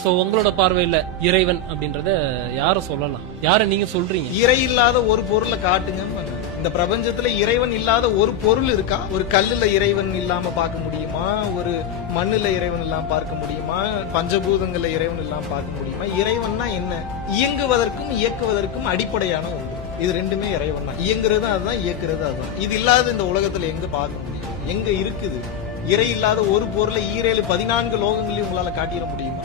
So உங்களோட பார்வையில இறைவன் அப்படின்றத யார சொல்லலாம், யார நீங்க சொல்றீங்க? இறை இல்லாத ஒரு பொருளை காட்டுங்க. இந்த பிரபஞ்சத்துல இறைவன் இல்லாத ஒரு பொருள் இருக்கா? ஒரு கல்லுல இறைவன் இல்லாம பார்க்க முடியுமா? ஒரு மண்ணுல இறைவன் இல்லாம பார்க்க முடியுமா? பஞ்சபூதங்கள்ல இறைவன் இல்லாம பார்க்க முடியுமா? இறைவன்னா என்ன? இயங்குவதற்கும் இயக்குவதற்கும் அடிப்படையான ஒன்று. இது ரெண்டுமே இறைவன் தான். இயங்குறது அதுதான், இயக்குறது அதுதான். இது இல்லாத இந்த உலகத்துல எங்க பார்க்க முடியும்? எங்க இருக்குது? இறை இல்லாத ஒரு பொருளை 14 லோகங்களையும் உங்களால காட்டிட முடியுமா?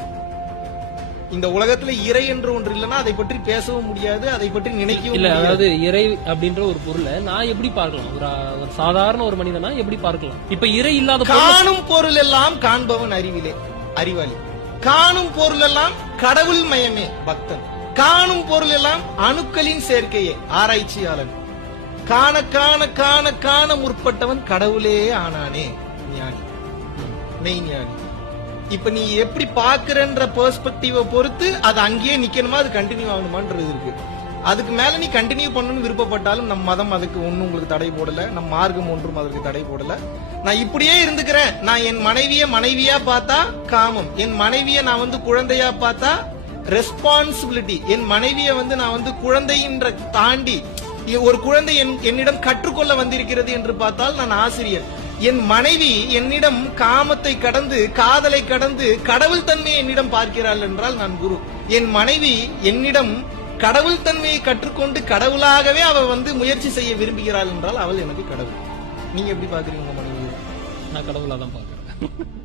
இந்த உலகத்துல இறை என்று ஒன்று இல்லைன்னா அதை பற்றி பேசவும் முடியாது, அதை பற்றி நினைக்கவும் இல்ல. அதாவது இறை அப்படின்ற ஒரு பொருளை நான் எப்படி பார்க்கலாம்? ஒரு சாதாரண ஒரு மனிதனா எப்படி பார்க்கலாம்? இப்ப இறை இல்லாத காணும் பொருள் எல்லாம் காண்பவன் அறிவாளி. காணும் பொருள் எல்லாம் கடவுள் மயமே பக்தன். காணும் பொருள் எல்லாம் அணுக்களின் சேர்க்கையே ஆராய்ச்சியாளன். காண காண காண காண முற்பட்டவன் கடவுளே ஆனானே ஞானி, மெய்ஞானி. இப்ப நீ எப்படி பாக்குறன்ற பெர்ஸ்பெக்டிவ பொறுத்து அது அங்கேயே நிக்கணுமா, அது கண்டினியூ ஆகணுமான்றது இருக்கு. அதுக்கு மேல நீ கண்டினியூ பண்ணணும்னு விருப்பப்பட்டாலும் நம் மதம் அதுக்கு ஒன்னும் உங்களுக்கு தடை போடல, நம் மார்க்கம் ஒன்றும் அதற்கு தடை போடல. நான் இப்படியே இருந்துக்கிறேன். நான் என் மனைவியா பார்த்தா காமம், என் மனைவிய நான் குழந்தையா பார்த்தா ரெஸ்பான்சிபிலிட்டி, என் மனைவிய நான் குழந்தைன்ற தாண்டி ஒரு குழந்தை என்னிடம் கற்றுக்கொள்ள வந்திருக்கிறது என்று பார்த்தால் நான் ஆசிரியர். என் மனைவி என்னிடம் காமத்தை கடந்து காதலை கடந்து கடவுள் தன்மையை என்னிடம் பார்க்கிறாள் என்றால் நான் குரு. என் மனைவி என்னிடம் கடவுள் தன்மையை கற்றுக்கொண்டு கடவுளாகவே அவள் முயற்சி செய்ய விரும்புகிறாள் என்றால் அவள் எனக்கு கடவுள். நீங்க எப்படி பாக்குறீங்க உங்க மனைவி? நான் கடவுளா தான் பாக்குறேன்.